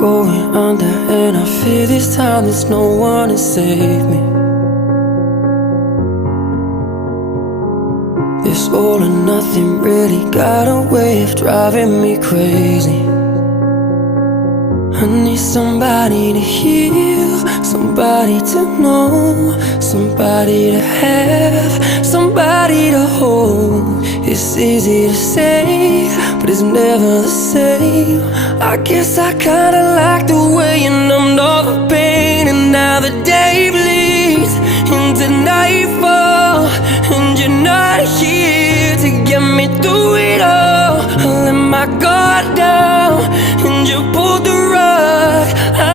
going under, and I fear this time there's no one to save me. This all or nothing really got a way of driving me crazy. I need somebody to heal, somebody to know, somebody to have, somebody to hold. It's easy to say, but it's never the same. I guess I kinda like the way you numbed all the pain, and now the day bleeds into nightfall, and you're not here to get me through it all. I let my guard down, and you pulled the